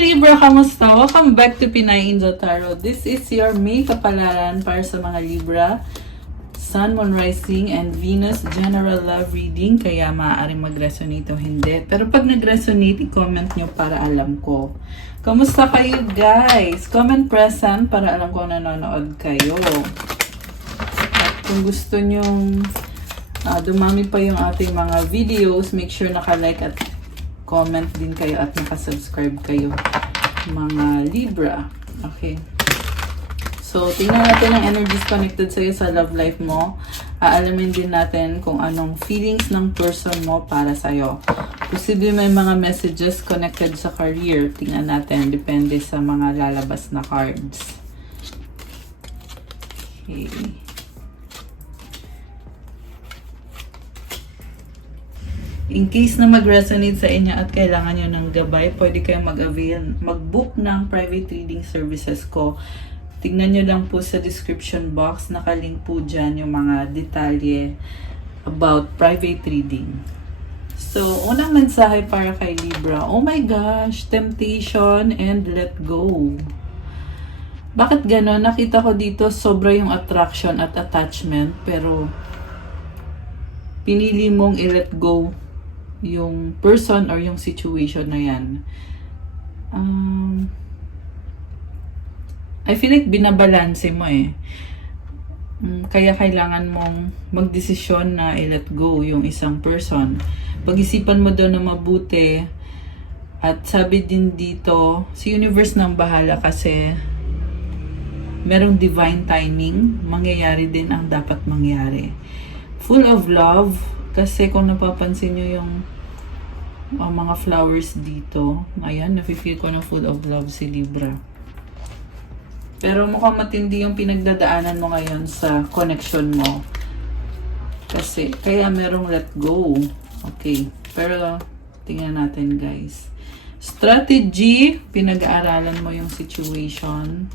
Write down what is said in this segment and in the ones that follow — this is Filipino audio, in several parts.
Libra, kamusta? Welcome back to Pinay Angel Tarot. This is your May kapalaran para sa mga Libra, Sun, Moon, Rising, and Venus General Love Reading. Kaya maaaring mag-resonate o hindi. Pero pag nag-resonate, i-comment nyo para alam ko. Kamusta kayo, guys? Comment present para alam ko nanonood kayo. At kung gusto nyong dumami pa yung ating mga videos, make sure naka-like at comment din kayo at nakasubscribe kayo, mga Libra. Okay. So, tingnan natin ang energies connected sa'yo sa love life mo. Aalamin din natin kung anong feelings ng person mo para sa'yo. Posible may mga messages connected sa career. Tingnan natin. Depende sa mga lalabas na cards. Okay. In case na mag-resonate sa inyo at kailangan nyo ng gabay, pwede kayong mag-book ng private reading services ko. Tignan nyo lang po sa description box, nakalink po dyan yung mga detalye about private reading. So, unang mensahe para kay Libra. Oh my gosh, temptation and let go. Bakit gano'n? Nakita ko dito sobra yung attraction at attachment, pero pinili mong i-let go yung person or yung situation na yan. I feel like binabalanse mo eh. Kaya kailangan mong magdesisyon na i-let go yung isang person. Pag-isipan mo doon na mabuti. At sabi din dito, si universe nang bahala kasi merong divine timing. Mangyayari din ang dapat mangyari. Full of love. Kasi kung napapansin nyo yung mga flowers dito, ayan, nafe-feel ko na full of love si Libra. Pero mukhang matindi yung pinagdadaanan mo ngayon sa connection mo. Kasi, kaya merong let go. Okay. Pero, tingnan natin guys. Strategy, pinag-aaralan mo yung situation.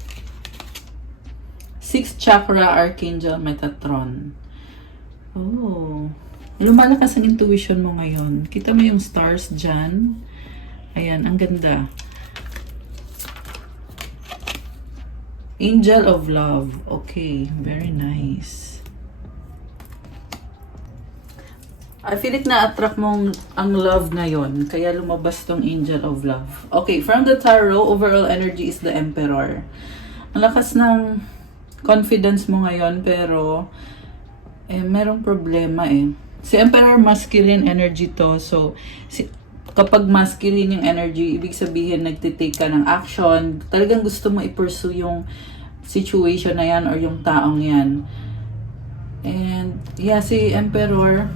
6th chakra, Archangel Metatron. Oh. Lumalakas ang intuition mo ngayon. Kita mo yung stars dyan. Ayan, ang ganda. Angel of Love. Okay, very nice. I feel like na-attract mong ang love ngayon. Kaya lumabas tong Angel of Love. Okay, from the tarot, overall energy is the Emperor. Ang lakas ng confidence mo ngayon, pero merong problema eh. Si Emperor masculine energy to. So, kapag masculine yung energy, ibig sabihin nagtitake ka ng action. Talagang gusto mo i-pursue yung situation na yan or yung taong yan. And, yeah, si Emperor,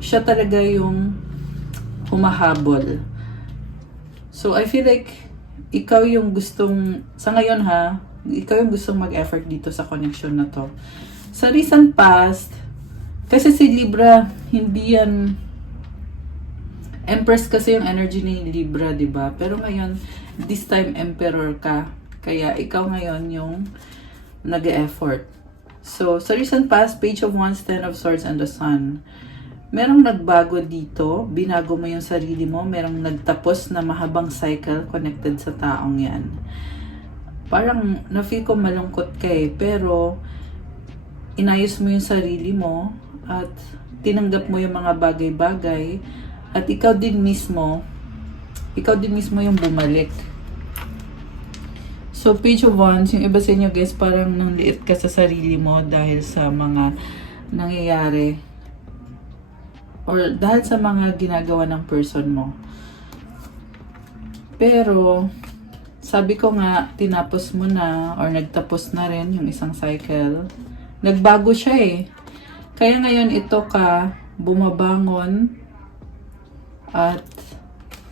siya talaga yung humahabol. So, I feel like ikaw yung gustong, sa ngayon ha, ikaw yung gustong mag-effort dito sa connection na to. Sa recent past, kasi si Libra, hindi yan Empress kasi yung energy ni Libra, di ba? Pero ngayon, this time Emperor ka. Kaya ikaw ngayon yung nag-e-effort. So, sa recent past, Page of Wands, Ten of Swords, and the Sun. Merong nagbago dito. Binago mo yung sarili mo. Merong nagtapos na mahabang cycle connected sa taong yan. Parang, na-feel ko malungkot ka eh. Pero, inayos mo yung sarili mo. At tinanggap mo yung mga bagay-bagay at ikaw din mismo yung bumalik. So, Page of Wands, yung iba sa inyo guys, parang nangliit ka sa sarili mo dahil sa mga nangyayari or dahil sa mga ginagawa ng person mo. Pero, sabi ko nga, tinapos mo na or nagtapos na rin yung isang cycle. Nagbago siya eh. Kaya ngayon ito ka bumabangon at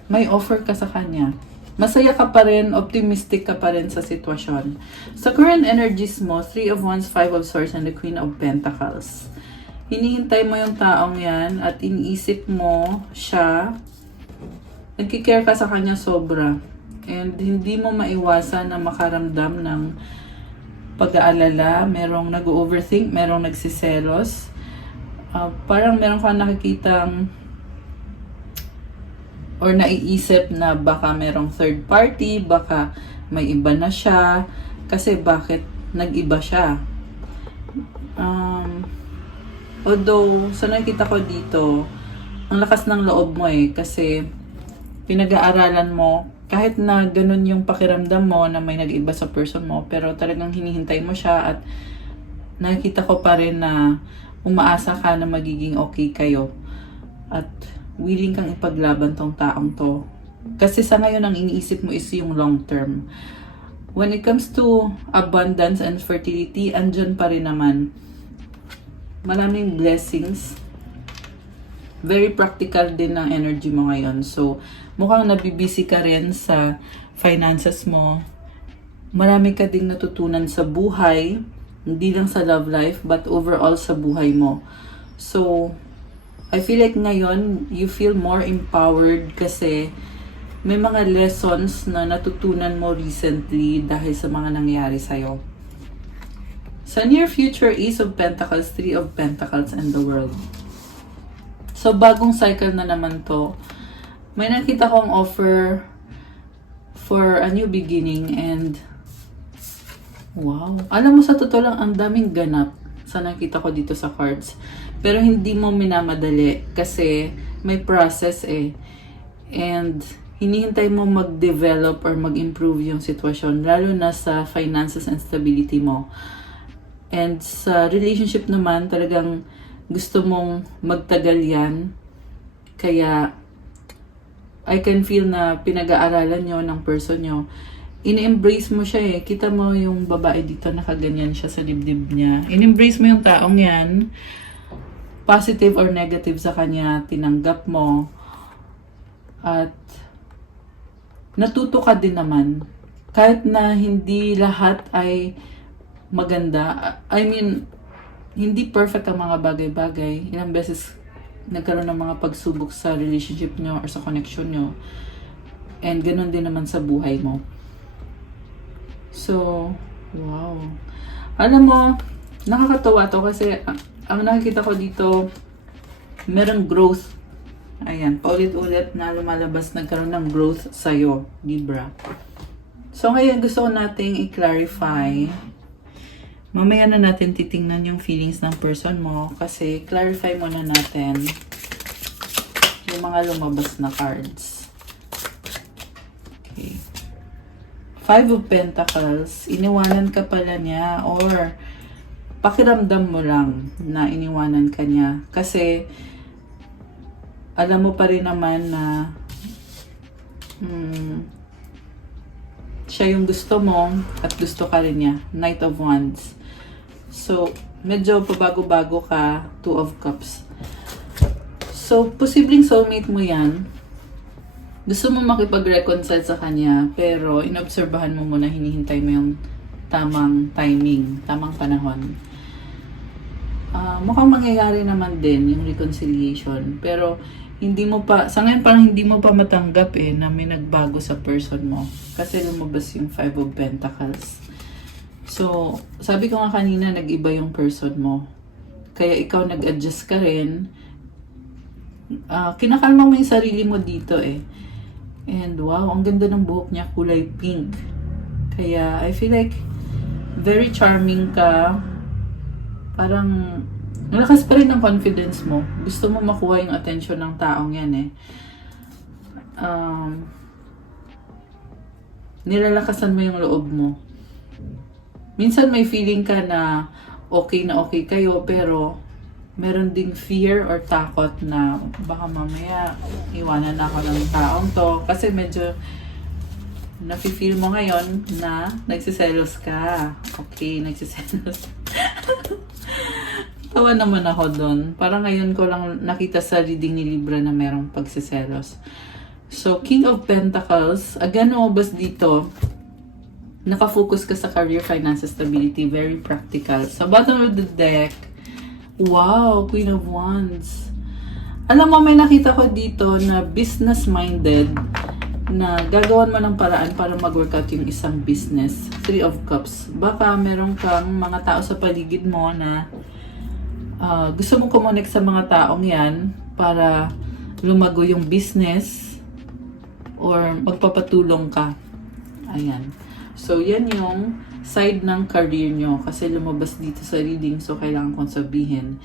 may offer ka sa kanya. Masaya ka pa rin, optimistic ka pa rin sa sitwasyon. Sa current energies mo, 3 of Wands, 5 of Swords, and the Queen of Pentacles. Hinihintay mo yung taong yan at iniisip mo siya. Nagkikare ka sa kanya sobra. And hindi mo maiwasan na makaramdam ng pag-aalala. Merong nag-overthink, merong nagsiselos. Parang meron ka nakikitang or naiisip na baka merong third party, baka may iba na siya, kasi bakit nag-iba siya. Although, sa nakikita ko dito, ang lakas ng loob mo kasi pinag-aaralan mo, kahit na ganun yung pakiramdam mo na may nag-iba sa person mo, pero talagang hinihintay mo siya at nakikita ko pa rin na umaasa ka na magiging okay kayo. At willing kang ipaglaban tong taong to. Kasi sa ngayon, ang iniisip mo is yung long term. When it comes to abundance and fertility, andyan pa rin naman. Maraming blessings. Very practical din ang energy mo ngayon. So, mukhang nabibisi ka rin sa finances mo. Marami ka ding natutunan sa buhay. Hindi lang sa love life, but overall sa buhay mo. So, I feel like ngayon, you feel more empowered kasi may mga lessons na natutunan mo recently dahil sa mga nangyari sa'yo. Sa near future, Ace of Pentacles, Three of Pentacles, and the World. So, bagong cycle na naman to. May nakita kong offer for a new beginning and wow. Alam mo, sa totoo lang, ang daming ganap sa nakita ko dito sa cards. Pero hindi mo minamadali kasi may process And hinihintay mo mag-develop or mag-improve yung sitwasyon, lalo na sa finances and stability mo. And sa relationship naman, talagang gusto mong magtagal yan. Kaya, I can feel na pinag-aaralan nyo ng person nyo. In-embrace mo siya Kita mo yung babae dito, nakaganyan siya sa dibdib niya. In-embrace mo yung taong yan. Positive or negative sa kanya, tinanggap mo. At natuto ka din naman. Kahit na hindi lahat ay maganda. I mean, hindi perfect ang mga bagay-bagay. Ilang beses nagkaroon ng mga pagsubok sa relationship nyo or sa connection nyo. And ganun din naman sa buhay mo. So, wow. Alam mo, nakakatawa to kasi ang nakikita ko dito, merong growth. Ayan, paulit-ulit na lumalabas, nagkaroon ng growth sa'yo, Libra. So, ngayon gusto ko nating i-clarify. Mamaya na natin titingnan yung feelings ng person mo kasi clarify muna natin yung mga lumabas na cards. Okay. Five of Pentacles, iniwanan ka pala niya or pakiramdam mo lang na iniwanan ka niya. Kasi alam mo pa rin naman na siya yung gusto mo at gusto ka rin niya. Knight of Wands. So, medyo pabago-bago ka, Two of Cups. So, posibleng soulmate mo yan. Gusto mo makipag-reconcile sa kanya, pero inobserbahan mo muna, hinihintay mo yung tamang timing, tamang panahon. Mukhang mangyayari naman din yung reconciliation, pero hindi mo pa, sa ngayon parang hindi mo pa matanggap na may nagbago sa person mo. Kasi lumabas yung Five of Pentacles. So, sabi ko nga kanina, nag-iba yung person mo. Kaya ikaw nag-adjust ka rin. Kinakalma mo yung sarili mo dito And wow, ang ganda ng buhok niya, kulay pink. Kaya I feel like very charming ka. Parang malakas pa rin ang confidence mo. Gusto mo makuha yung attention ng taong yan Nilalakasan mo yung loob mo. Minsan may feeling ka na okay kayo, pero meron ding fear or takot na baka mamaya iwanan na ako ng taong to. Kasi medyo nafe-feel mo ngayon na nagsiselos ka. Okay, nagsiselos. Tawa naman ako doon. Parang ngayon ko lang nakita sa reading ni Libra na merong pagsiselos. So, King of Pentacles, again, umabas dito. Nakafocus ka sa career, finances, stability. Very practical. Sa bottom of the deck, wow, Queen of Wands. Alam mo, may nakita ko dito na business-minded, na gagawan mo ng paraan para mag-workout yung isang business. Three of Cups. Baka meron kang mga tao sa paligid mo na gusto mong connect sa mga taong yan para lumago yung business. or magpapatulong ka. Ayan. So, yan yung side ng career nyo. Kasi lumabas dito sa reading, so kailangan kong sabihin.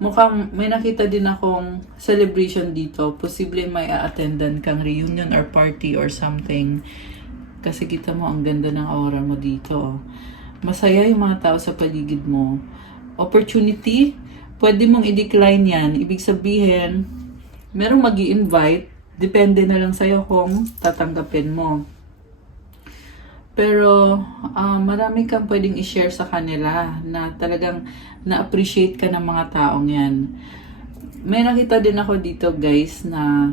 Mukhang may nakita din akong celebration dito. Posible may a-attendan kang reunion or party or something. Kasi kita mo, ang ganda ng aura mo dito. Masaya yung mga tao sa paligid mo. Opportunity, pwede mong i-decline yan. Ibig sabihin, merong mag-i-invite. Depende na lang sa'yo kung tatanggapin mo. Pero marami kang pwedeng i-share sa kanila na talagang na-appreciate ka ng mga taong yan. May nakita din ako dito guys na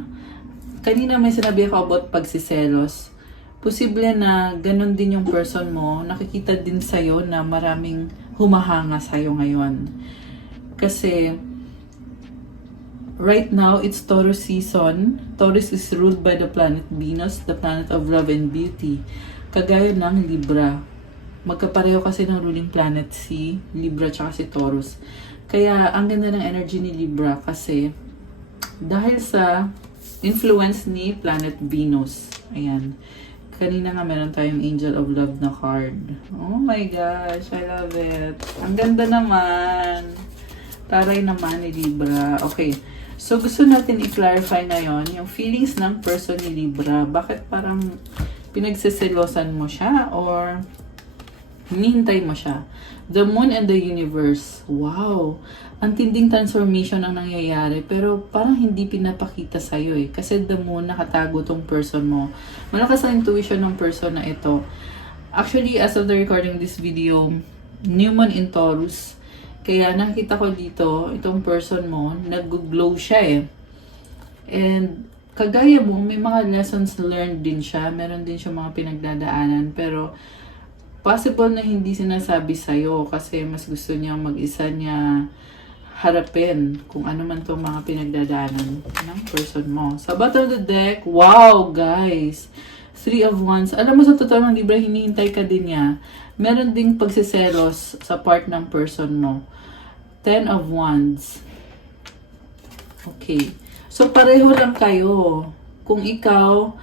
kanina may sinabi ako about pagsiselos. Posible na ganun din yung person mo. Nakikita din sa'yo na maraming humahanga sa'yo ngayon. Kasi right now, it's Taurus season. Taurus is ruled by the planet Venus, the planet of love and beauty. Kagaya ng Libra. Magkapareho kasi ng ruling planet si Libra tsaka si Taurus. Kaya ang ganda ng energy ni Libra kasi dahil sa influence ni planet Venus. Ayan. Kanina nga meron tayong Angel of Love na card. Oh my gosh, I love it. Ang ganda naman. Taray naman ni Libra. Okay. So, gusto natin i-clarify ngayon yung feelings ng person ni Libra. Bakit parang pinagsiselosan mo siya or hinihintay mo siya? The Moon and the Universe. Wow! Ang tinding transformation ang nangyayari pero parang hindi pinapakita sa'yo eh. Kasi the Moon, nakatago tong person mo. Malakas ang intuition ng person na ito. Actually, as of the recording this video, New Moon in Taurus. Kaya nakita ko dito, itong person mo, nag-glow siya eh. And kagaya mo, may mga lessons learned din siya. Meron din siya mga pinagdadaanan. Pero possible na hindi sinasabi sa'yo kasi mas gusto niya mag-isa niya harapin kung ano man itong mga pinagdadaanan ng person mo. Sa bottom of the deck, wow guys! 3 of Wands. Alam mo sa totoo ng Libra, hinihintay ka din niya. Meron ding pagsiselos sa part ng person mo. 10 of Wands. Okay. So, pareho lang kayo. Kung ikaw,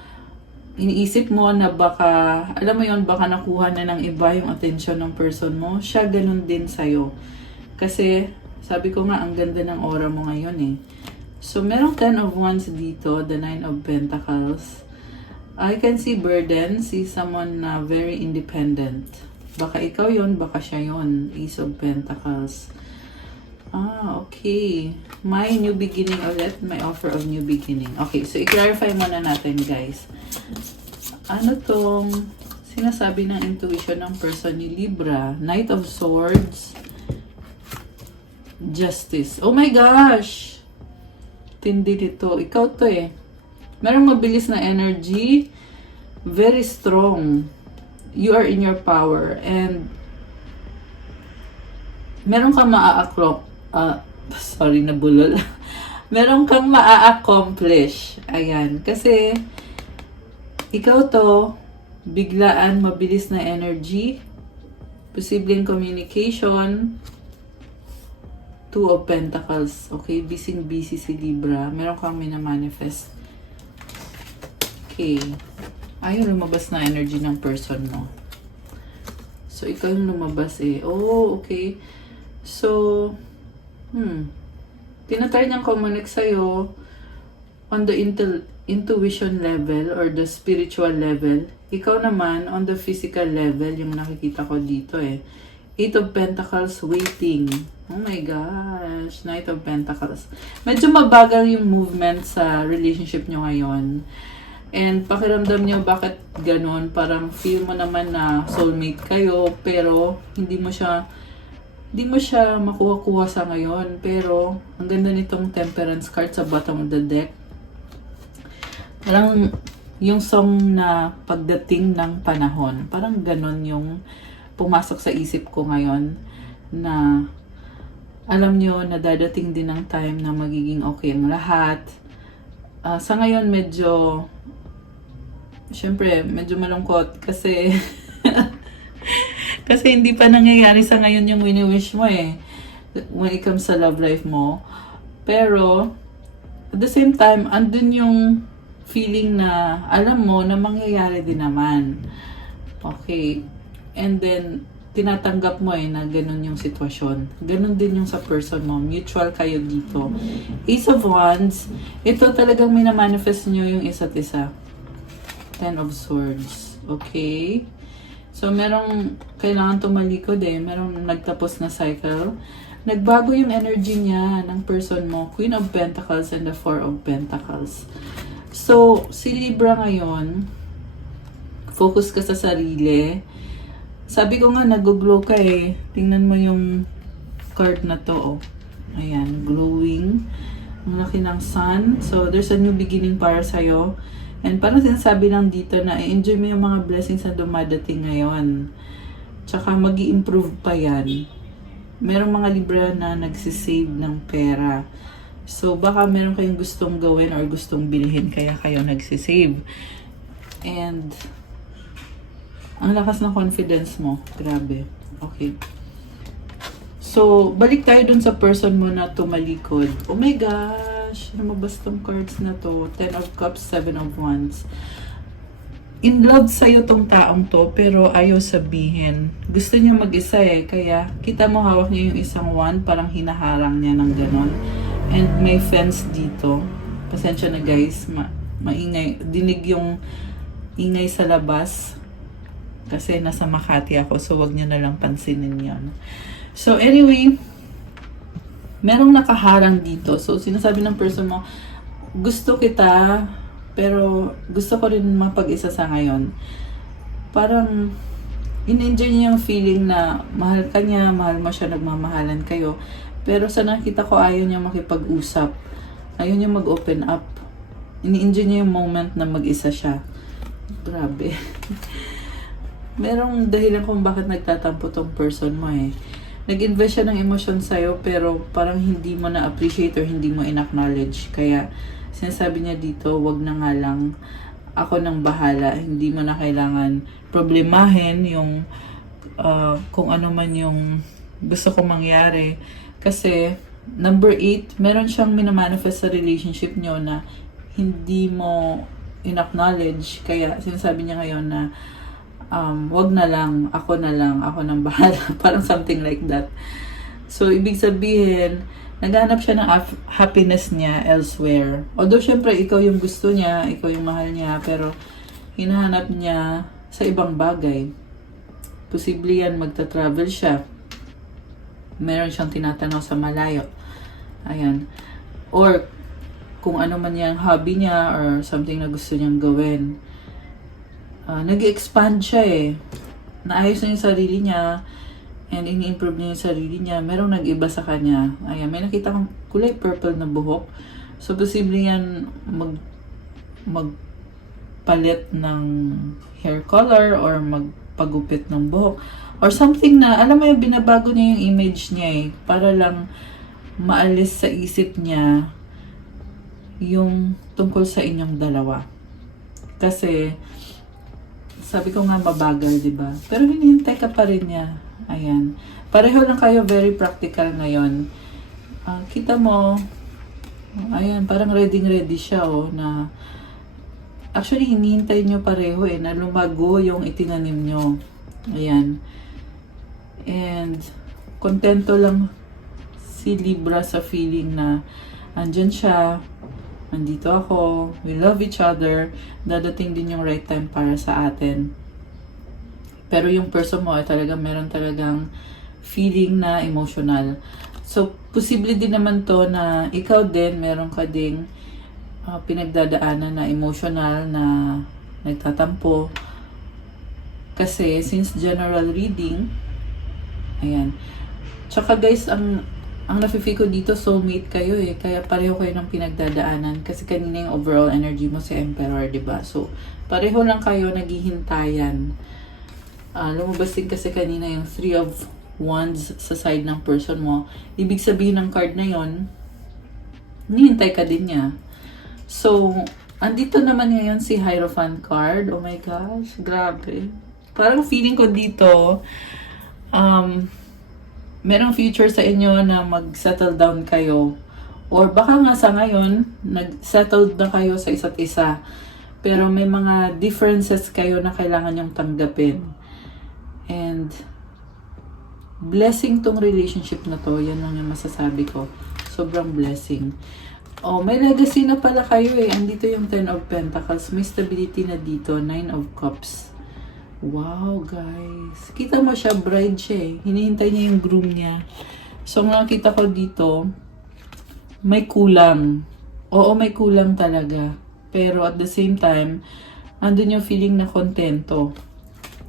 iniisip mo na baka, alam mo yon baka nakuha na ng iba yung attention ng person mo, siya ganun din sa'yo. Kasi, sabi ko nga, ang ganda ng aura mo ngayon eh. So, merong 10 of Wands dito, the 9 of Pentacles. I can see burden, see someone na very independent. Baka ikaw yon, baka siya yon. Ace of Pentacles. Okay. My new beginning ulit. My offer of new beginning. Okay, so i-clarify muna natin, guys. Ano tong sinasabi ng intuition ng person ni Libra? Knight of Swords. Justice. Oh my gosh! Tindi dito. Ikaw to eh. Merong mabilis na energy. Very strong. You are in your power. And meron kang nabulol. Meron kang maa-accomplish. Ayan. Kasi, ikaw to, biglaan, mabilis na energy, posibleng communication, 2 of Pentacles. Okay, busy si Libra. Meron kang minamanifest. Okay. Ayun, lumabas na energy ng person mo. So, ikaw yung lumabas eh. Oh, okay. So, tinatry niyang connect sa'yo on the intuition level or the spiritual level. Ikaw naman on the physical level, yung nakikita ko dito eh. 8 of Pentacles, waiting. Oh my gosh, Knight of Pentacles. Medyo mabagal yung movement sa relationship nyo ngayon. And pakiramdam nyo bakit ganun, parang feel mo naman na soulmate kayo, pero hindi mo siya makuha-kuha sa ngayon. Pero, ang ganda nitong Temperance card sa bottom of the deck. Parang, yung song na pagdating ng panahon. Parang ganon yung pumasok sa isip ko ngayon. Na, alam nyo, na dadating din ang time na magiging okay ang lahat. Sa ngayon, syempre, medyo malungkot kasi kasi hindi pa nangyayari sa ngayon yung wini-wish mo eh when it comes sa love life mo. Pero at the same time, andun yung feeling na alam mo na mangyayari din naman. Okay. And then, tinatanggap mo na ganun yung sitwasyon. Ganun din yung sa person mo. Mutual kayo dito. Ace of Wands, ito talagang minamanifest nyo yung isa't isa. Ten of Swords. Okay? So, merong kailangan tumalikod merong nagtapos na cycle. Nagbago yung energy niya ng person mo. Queen of Pentacles and the Four of Pentacles. So, si Libra ngayon, focus ka sa sarili. Sabi ko nga, nag-glow ka Tingnan mo yung card na to, Ayan, glowing. Ang laki ng sun. So, there's a new beginning para sa'yo. And parang sinasabi lang dito na enjoy mo yung mga blessings na dumadating ngayon. Tsaka mag-i-improve pa yan. Merong mga Libra na nagsisave ng pera. So, baka meron kayong gustong gawin or gustong bilhin kaya kayo nagsisave. And ang lakas ng confidence mo. Grabe. Okay. So, balik tayo dun sa person mo na tumalikod. Oh my gosh! Lumabas tong cards na to. Ten of Cups, Seven of Wands. In love sa'yo tong taong to, pero ayaw sabihin. Gusto niya mag-isa Kaya, kita mo hawak niya yung isang wand, parang hinaharang niya ng ganon. And may fence dito. Pasensya na guys. Maingay. Dinig yung ingay sa labas. Kasi nasa Makati ako, so wag niyo na lang pansinin yon. So anyway, merong nakaharang dito. So sinasabi ng person mo, gusto kita, pero gusto ko rin mapag-isa sa ngayon. Parang in-enjoy niya yung feeling na mahal ka niya, mahal mo siya, nagmamahalan kayo. Pero sa nakita ko, ayaw niya makipag-usap. Ayaw niya mag-open up. Ini-enjoy niya yung moment na mag-isa siya. Grabe. Merong dahilan kung bakit nagtatampo tong person mo Nag-invest siya ng emosyon sa'yo, pero parang hindi mo na-appreciate or hindi mo in-acknowledge. Kaya, sinasabi niya dito, wag na nga lang, ako nang bahala. Hindi mo na kailangan problemahin yung kung ano man yung gusto kong mangyari. Kasi, number 8, meron siyang minamanifest sa relationship niyo na hindi mo in-acknowledge. Kaya, sinasabi niya ngayon na wag na lang, ako nang bahala. Parang something like that. So, ibig sabihin, naghanap siya ng happiness niya elsewhere. Although, syempre, ikaw yung gusto niya, ikaw yung mahal niya, pero hinahanap niya sa ibang bagay. Posible yan, magta-travel siya. Meron siyang tinatanong sa malayo. Ayan. Or, kung ano man yung hobby niya or something na gusto niyang gawin. Nag-expand siya Naayos na yung sarili niya and ini-improve niya yung sarili niya. Merong nag-iba sa kanya. Ayan, may nakita kong kulay purple na buhok. So, posible yan magpalit ng hair color or magpagupit ng buhok. Or something na, alam mo yung binabago niya yung image niya para lang maalis sa isip niya yung tungkol sa inyong dalawa. Kasi, sabi ko nga mabagal, di ba? Pero hinihintay ka pa rin niya. Ayan. Pareho lang kayo, very practical ngayon. Kita mo, ayan, parang ready siya, na actually, hinihintay nyo pareho, na lumago yung itinanim nyo. Ayan. And, kontento lang si Libra sa feeling na andyan siya, nandito ako, we love each other, dadating din yung right time para sa atin. Pero yung person mo ay meron talagang feeling na emotional. So, posible din naman to na ikaw din, meron ka ding pinagdadaanan na emotional na nagtatampo. Kasi, since general reading, ayan. Tsaka guys, ang nafe-feel ko dito, soulmate kayo Kaya pareho kayo ng pinagdadaanan. Kasi kanina yung overall energy mo si Emperor, diba? So, pareho lang kayo naghihintayan. Lumabas din kasi kanina yung Three of Wands sa side ng person mo. Ibig sabihin ng card na yon, hinihintay ka din niya. So, andito naman ngayon si Hierophant card. Oh my gosh, grabe. Parang feeling ko dito, merong future sa inyo na mag-settle down kayo Or baka nga sa ngayon, nag-settled na kayo sa isa't isa. Pero may mga differences kayo na kailangan yung tanggapin. And blessing tong relationship na to. Yan lang yung masasabi ko. Sobrang blessing. Oh, may legacy na pala kayo eh. Andito yung 10 of Pentacles. May stability na dito. 9 of Cups. Wow, guys. Kita mo siya, bride siya eh. Hinihintay niya yung groom niya. So, nakita ko dito, may kulang. Oo, may kulang talaga. Pero at the same time, andun yung feeling na kontento.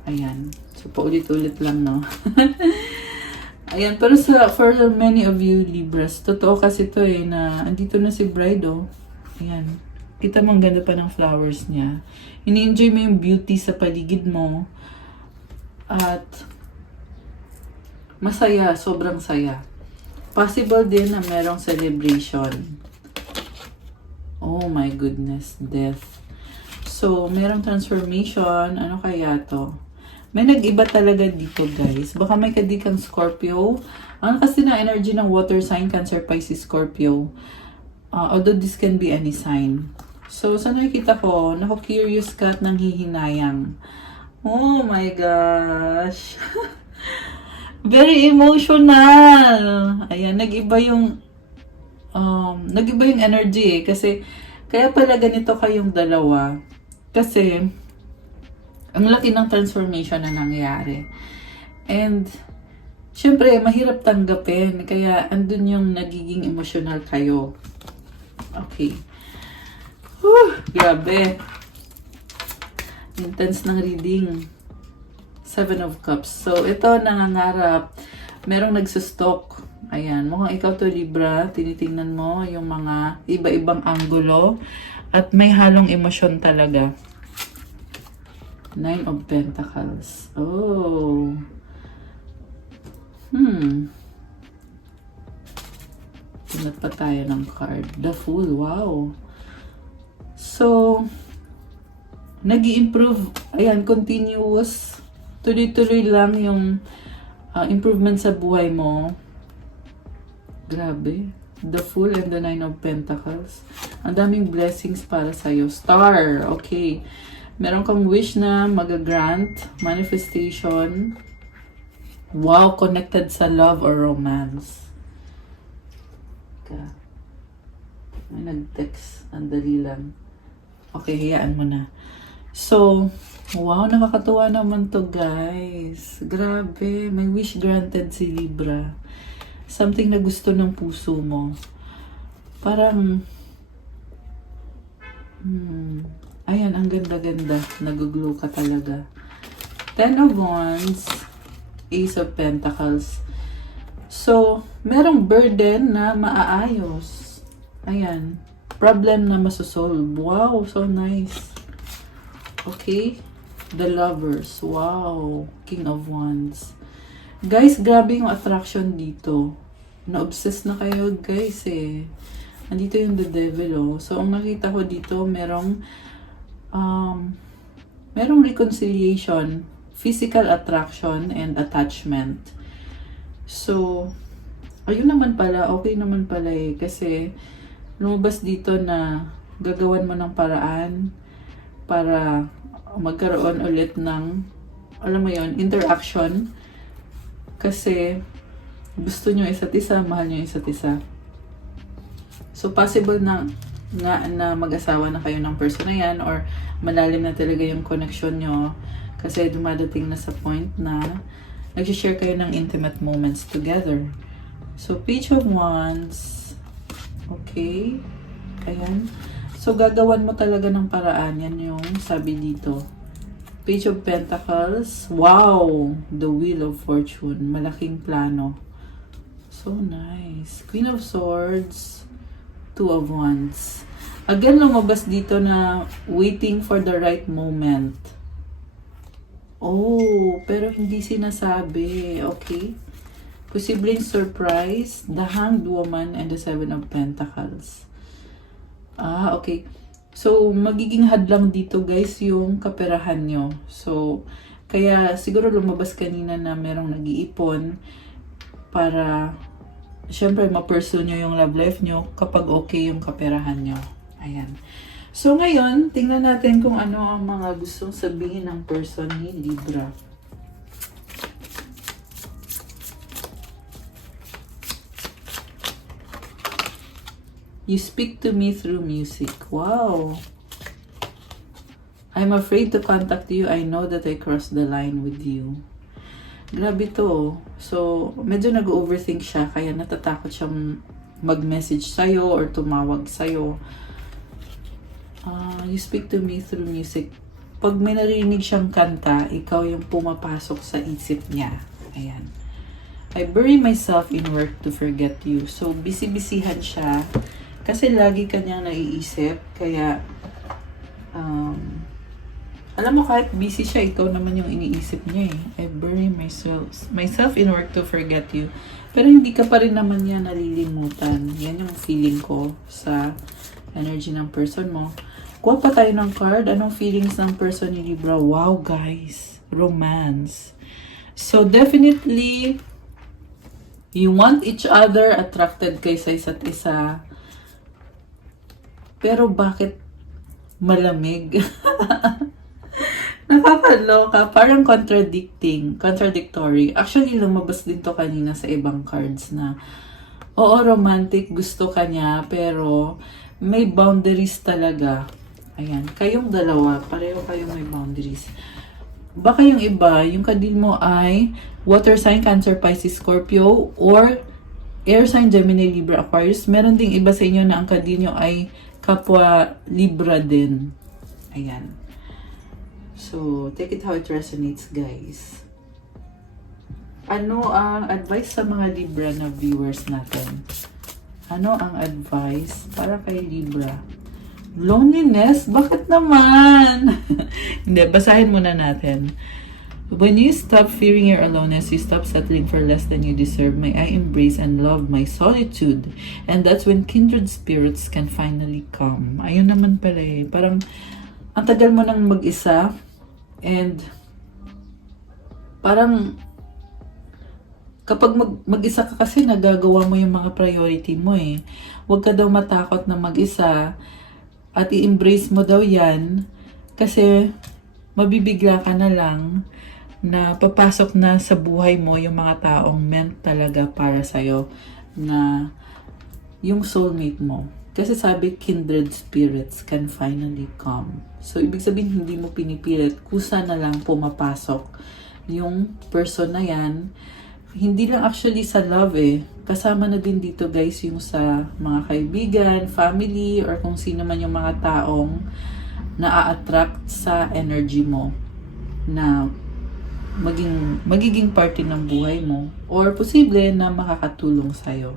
Ayan. So, paulit-ulit lang, no? Ayan, pero for many of you Libras, totoo kasi to eh, na andito na si bride, oh. Ayan. Kita mo ang ganda pa ng flowers niya. Ini-enjoy mo yung beauty sa paligid mo. At masaya, sobrang saya. Possible din na merong celebration. Oh my goodness, death. So, merong transformation. Ano kaya to? May nag-iba talaga dito, guys. Baka may kadikang Scorpio. Ano kasi na energy ng water sign, Cancer, Pisces, Scorpio. Although this can be any sign. So, sa nakikita ko, curious ka at nanghihinayang. Oh my gosh. Very emotional. Ayan, nag-iba yung energy eh. Kasi, kaya pala ganito kayong dalawa. Kasi, ang laki ng transformation na nangyari. And, syempre, mahirap tanggapin. Kaya, andun yung nagiging emotional kayo. Okay. Grabe. Intense ng reading. 7 of Cups. So, ito, nangangarap. Merong nagsustok. Ayan. Mukhang ikaw to, Libra. Tinitingnan mo yung mga iba-ibang anggulo. At may halong emosyon talaga. 9 of Pentacles. Oh. Tinat pa tayo ng card. The Fool. Wow. So, nag-i-improve. Ayan, continuous. Tuloy-tuloy lang yung improvement sa buhay mo. Grabe. The Fool and the 9 of Pentacles. Ang daming blessings para sa'yo. Star. Okay. Meron kang wish na mag-grant, manifestation. Wow, connected sa love or romance. May nag-text. Andali lang. Okay, hayaan mo na. So, wow, nakakatuwa naman to, guys. Grabe, may wish granted si Libra. Something na gusto ng puso mo. Parang, ayan, ang ganda-ganda. Nag-glow ka talaga. 10 of Wands, Ace of Pentacles. So, merong burden na maaayos. Ayan. Problem na masosolve. Wow, so nice. Okay. The Lovers. Wow. King of Wands. Guys, grabe yung attraction dito. Na-obsess na kayo, guys, eh. Andito yung The Devil, oh. So, ang nakita ko dito, merong reconciliation, physical attraction, and attachment. So, ayun naman pala, okay naman pala eh. Kasi, lumabas dito na gagawan mo ng paraan para magkaroon ulit ng, alam mo yun, interaction. Kasi, gusto nyo isa't isa, mahal nyo isa't isa. So, possible na mag-asawa na kayo ng person na yan or malalim na talaga yung connection nyo kasi dumadating na sa point na nag-share kayo ng intimate moments together. So, Page of Wands. Okay. Ayan. So, gagawan mo talaga ng paraan. Yan yung sabi dito. Page of Pentacles. Wow! The Wheel of Fortune. Malaking plano. So nice. Queen of Swords. 2 of Wands. Again, lumabas dito na waiting for the right moment. Oh, pero hindi sinasabi. Okay. Posibleng surprise. The Hanged Woman and the 7 of Pentacles. Okay. So, magiging hadlang dito, guys, yung kaperahan nyo. So, kaya siguro lumabas kanina na merong nag-iipon para syempre, ma-pursue nyo yung love life nyo kapag okay yung kaperahan nyo. Ayan. So, ngayon, tingnan natin kung ano ang mga gustong sabihin ng person ni Libra. You speak to me through music. Wow! I'm afraid to contact you. I know that I crossed the line with you. Grabe to. So, medyo nag-overthink siya, kaya natatakot siyang mag-message sa'yo or tumawag sa'yo. You speak to me through music. Pag may narinig siyang kanta, ikaw yung pumapasok sa isip niya. Ayan. I bury myself in work to forget you. So, busy-busyhan siya. Kasi lagi kanyang naiisip. Kaya, alam mo, kahit busy siya, ikaw naman yung iniisip niya eh. I bury myself in work to forget you. Pero hindi ka pa rin naman niya nalilimutan. Yan yung feeling ko sa energy ng person mo. Kuha pa tayo ng card. Anong feelings ng person ni Libra? Wow, guys. Romance. So, definitely, you want each other, attracted kayo sa isa't isa. Pero bakit malamig? Nakakaloka. Parang contradictory. Actually, lumabas din to kanina sa ibang cards na, oo, romantic, gusto ka niya, pero may boundaries talaga. Ayan, kayong dalawa, pareho kayong may boundaries. Baka yung iba, yung kadil mo ay water sign, Cancer, Pisces, Scorpio, or air sign, Gemini, Libra, Aquarius. Meron ding iba sa inyo na ang kadil nyo ay kapwa Libra din. Ayan. So, take it how it resonates, guys. Ano ang advice sa mga Libra na viewers natin? Ano ang advice para kay Libra? Loneliness? Bakit naman? Hindi, basahin muna natin. When you stop fearing your aloneness, you stop settling for less than you deserve. May I embrace and love my solitude. And that's when kindred spirits can finally come. Ayun naman pala eh. Parang, ang tagal mo nang mag-isa. And, parang, kapag mag-isa ka kasi, nagagawa mo yung mga priority mo eh. Huwag ka daw matakot na mag-isa. At i-embrace mo daw yan kasi mabibigla ka na lang na papasok na sa buhay mo yung mga taong meant talaga para sa'yo na yung soulmate mo. Kasi sabi, kindred spirits can finally come. So, ibig sabihin, hindi mo pinipilit. Kusa na lang pumapasok yung person na yan. Hindi lang actually sa love eh. Kasama na din dito guys yung sa mga kaibigan, family, or kung sino man yung mga taong na-attract sa energy mo na magiging party ng buhay mo or posible na makakatulong sa'yo.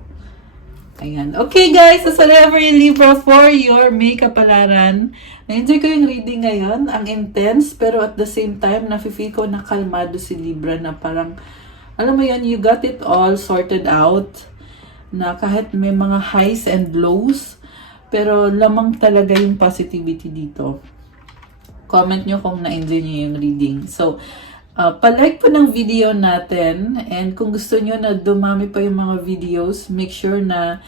Ayan. Okay guys, so Celebrity Libra for your May kapalaran. Na-enjoy ko yung reading ngayon. Ang intense, pero at the same time, nafe-feel ko na kalmado si Libra na parang alam mo yan, you got it all sorted out. Na kahit may mga highs and lows, pero lamang talaga yung positivity dito. Comment nyo kung na-enjoy nyo yung reading. So, palike po ng video natin. And kung gusto nyo na dumami pa yung mga videos, make sure na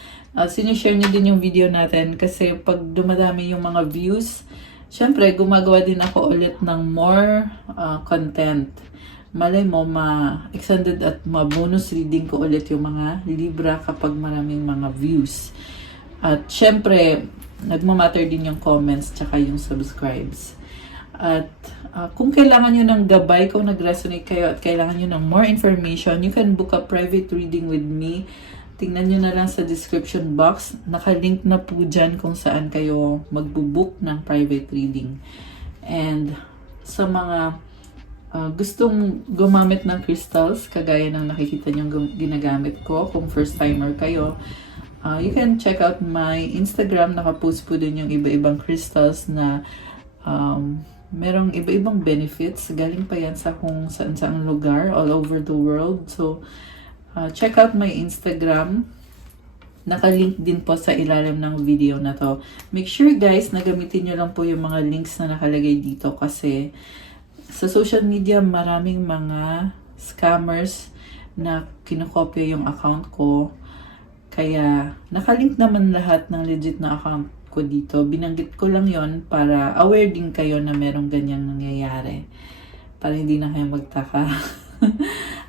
sinishare nyo din yung video natin. Kasi pag dumadami yung mga views, syempre gumagawa din ako ulit ng more content. Malay mo, ma-extended at ma-bonus reading ko ulit yung mga Libra kapag maraming mga views. At syempre, nagmamatter din yung comments tsaka yung subscribes. At kung kailangan nyo ng gabay, kung nag-resonate kayo at kailangan nyo ng more information, you can book a private reading with me. Tingnan nyo na lang sa description box. Nakalink na po dyan kung saan kayo magbubook ng private reading. And sa mga gustong gumamit ng crystals, kagaya ng nakikita nyo ginagamit ko, kung first timer kayo, you can check out my Instagram. Nakapost po din yung iba-ibang crystals na merong iba-ibang benefits. Galing pa yan sa kung saan-saan lugar all over the world. So, check out my Instagram. Nakalink din po sa ilalim ng video na to. Make sure guys, na gamitin nyo lang po yung mga links na nakalagay dito kasi sa social media, maraming mga scammers na kinokopya yung account ko Kaya, nakalink naman lahat ng legit na account ko dito. Binanggit ko lang yon para aware din kayo na merong ganyang nangyayari. Para hindi na kayo magtaka.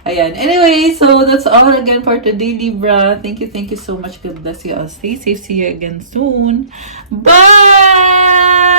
Ayan. Anyway, so that's all again for today, Libra. Thank you so much. God bless you all. Stay safe. See you again soon. Bye!